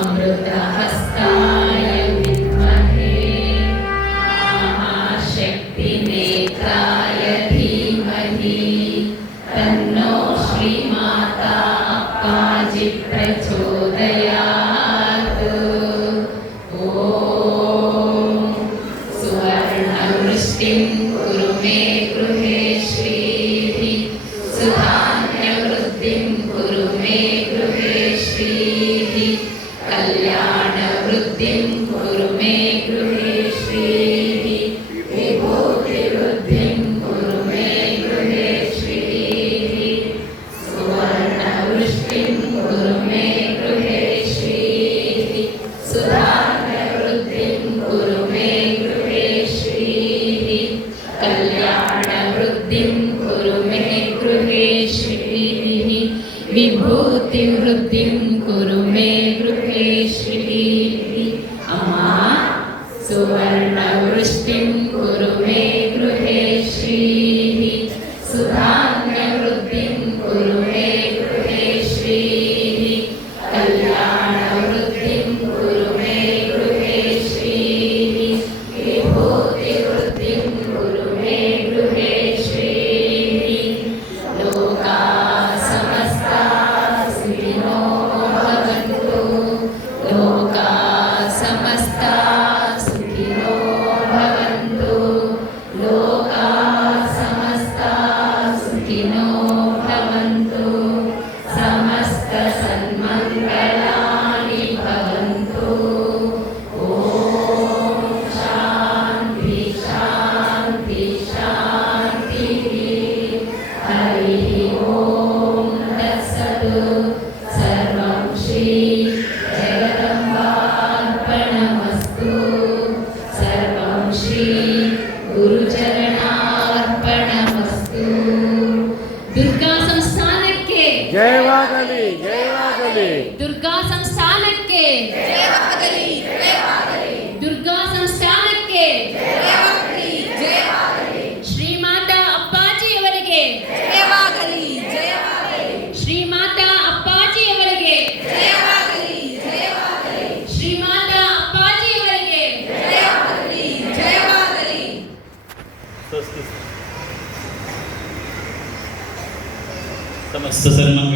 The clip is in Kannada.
अमृतहस्ताय विद्महे महाशक्तिनेत्राय धीमहि तन्नो श्रीमाता अप्पाजि प्रचोदयात्। ॐ सुवर्णवृष्टिं कुरु मे गृहे श्रीः सुधान्यवृद्धिं कुरु मे गृहे श्रीः कल्याणवृद्धिं कुरु मे गृहे श्रीः विभूतिवृद्धिं कुरु मे गृहे श्रीः सुवर्णवृष्टिं कुरु मे गृहे श्रीः सुधान्यवृद्धिं कुरु मे गृहे श्रीः कल्याणवृद्धिं कुरु मे गृहे श्रीः विभूतिवृद्धिं कुरु मे गृहे श्रीः। अम्मा सुवर्णवृष्टिं कुरु मे गृहे श्रीः सुधान्यवृद्धिं कुरु मे गृहे श्रीः कल्याणवृद्धिं कुरु मे गृहे श्रीः विभूतिवृद्धिं कुरु मे गृहे श्रीः। लोकाः समस्ताः सुखिनो भवन्तु लोकाः समस्ताः सुखिनो भवन्तु लोकाः समस्ताः सुखिनो भवन्तु समस्तसन्मङ्गलानि भवन्तु। ॐ शान्ति शान्ति शान्तिः। हरिः ॐ तत्सत्। सर्वं श्री जगदम्बार्पणमस्तु। सर्वं श्री गुरुचरणार्पणमस्तु। ದುರ್ಗಾ ಸಂಸ್ಥಾನಕ್ಕೆ ಜಯವಾಗಲಿ ಜಯವಾಗಲಿ ದುರ್ಗಾ ಸಂಸ್ಥಾನಕ್ಕೆ ಜಯವಾಗಲಿ ಜಯವಾಗಲಿ ದುರ್ಗಾ ಸಂಸ್ಥಾನಕ್ಕೆ ಜಯವಾಗಲಿ ಜಯವಾಗಲಿ ಶ್ರೀಮಾತಾ ಅಪ್ಪಾಜಿಯವರಿಗೆ ಜಯವಾಗಲಿ ಜಯವಾಗಲಿ ಶ್ರೀಮಾತಾ ಅಪ್ಪಾಜಿಯವರಿಗೆ ಜಯವಾಗಲಿ ಜಯವಾಗಲಿ ಶ್ರೀಮಾತಾ ಅಪ್ಪಾಜಿಯವರಿಗೆ ಜಯವಾಗಲಿ ಜಯವಾಗಲಿ ಸಮಸ್ತ ಸನ್ಮಂಗಳ